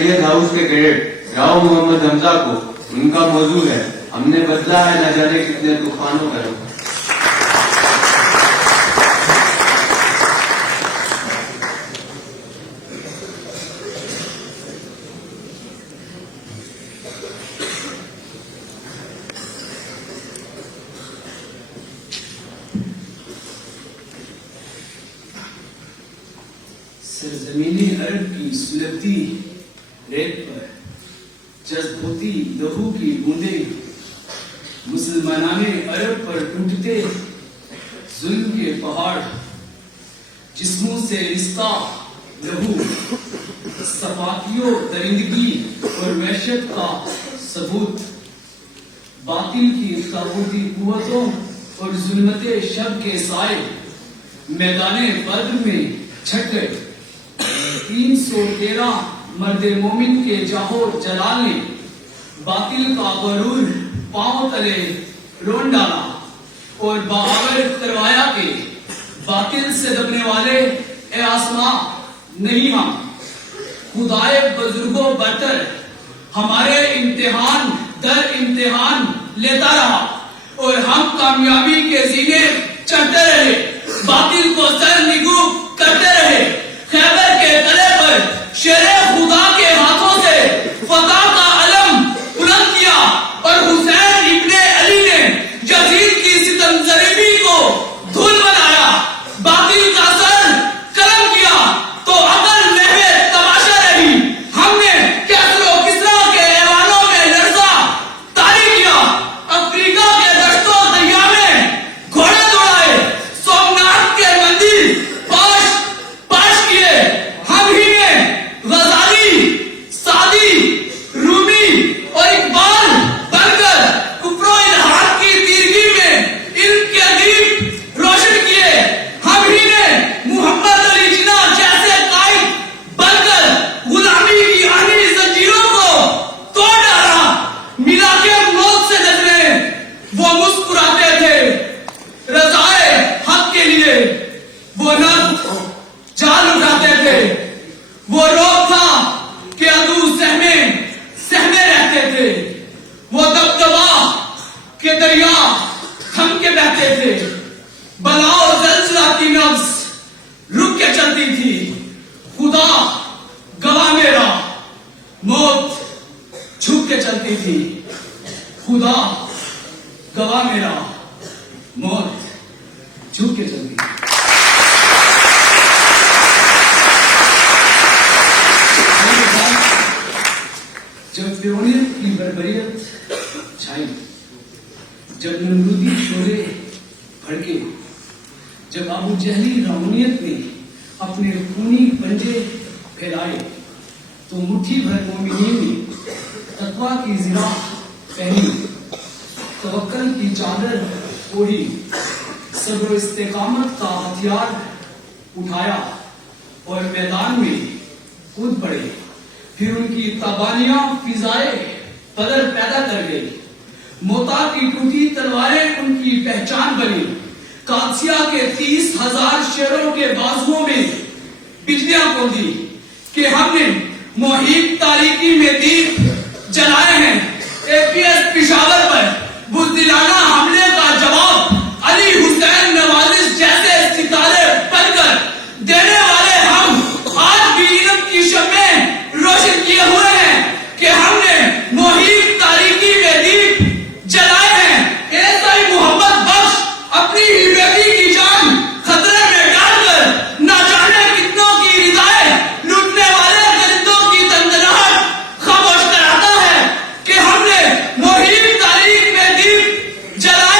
سید house کے cadet Rao محمد حمزہ کو ان کا موضوع ہے ہم نے بدلا ہے نہ جانے کتنے طوفانوں کا رنگ۔ سرزمینی عرب کی سلگتی ریت پر جذب ہوتی لہو کی بوندیں، مسلمانان عرب پر ٹوٹتے ظلم کے پہاڑ، جسموں سے رشتہ لہو، صفاقیوں درندگی اور وحشت کا ثبوت، باطل کی طاغوتی قوتوں اور ظلمت شب کے سائے میدان بدر میں چھٹ گئے۔ 313 مرد مومن کے جاہو جلال نے باطل کا غرور پاؤں تلے رون ڈالا اور باور کروایا کہ باطل سے دبنے والے اے آسماں نہیں ہم، خدائے بزرگوں برتر ہمارے امتحان در امتحان لیتا رہا اور ہم کامیابی کے زینے چڑھتے رہے، باطل کو سر نگو کرتے رہے۔ خیبر کے تلے پر شیر خدا کے ہاتھوں سے فتح کا علم بلند کیا اور حسین ابن علی نے یزید کی ستم ظریفی کو دھول بنایا، باطل کا سر قلم کیا تو عقل محو تماشا رہی۔ ہم نے کیسر و کسریٰ کے ایوانوں میں لرزہ طاری کیا، افریقہ کے دشت و دریا میں گھوڑے دوڑائے، سومناتھ کے مندر پاش کیے۔ ہم ہی نے غزالی، سعدی، رومی اور اقبال بن کر کفر و الحاد کی تیرگی میں علم کے دیپ روشن کیے۔ ہم ہی نے محمد علی جناح جیسے قائد بن کر غلامی کی آہنی زنجیروں کو توڑ ڈالا۔ ملا کے موت سے ڈرنے وہ مسکراتے تھے، رضائے حق کے لیے وہ نہ جان اٹھاتے تھے۔ وہ روب تھا کہ عدو سہمے رہتے تھے، وہ دبدبا کہ دریا تھم کے بہتے تھے۔ بلا و زلزلہ کی نبض رک کے چلتی تھی، خدا گواہ میرا موت جھک کے چلتی تھی، خدا گواہ میرا موت جھک کے چلتی تھی۔ جب فرعونیت کی بربریت چھائی، جب نمرودی شعلے بھڑکے، جب ابو جہلی رامونیت نے اپنے خونی پنجے پھیلائے، تو مٹھی بھر مومنین نے تقویٰ کی زرہ پہنی، توکل کی چادر اوڑھی، صبر و استقامت کا ہتھیار اٹھایا اور میدان میں کود پڑے۔ پھر ان کی تابانیاں فضائے بدر پیدا کر گئی، موتا کی ٹوٹی تلواریں ان کی پہچان بنی۔ قادسیہ کے 30,000 شیروں کے بازوؤں میں بجلیاں کھودی کہ ہم نے محیط تاریکی میں دیپ جلائے ہیں۔ APS پشاور پر بزدلانہ حملے کا جواب علی حسین نوازش جیسے ستارے بن کر دینے والے ہم آج بھی علم کی شمعیں روشن کیے ہوئے ہیں کہ ہم نے محیط تاریکی میں دیپ جلائے ہیں۔ ایسا ہی محمد بخش اپنی ہی بیٹی کی جان خطرے میں ڈال کر نہ جانے کتنوں کی رضائیں لوٹنے والے درندوں کی دندناہٹ خاموش کراتا ہے کہ ہم نے محیط تاریک میں دیپ جلائے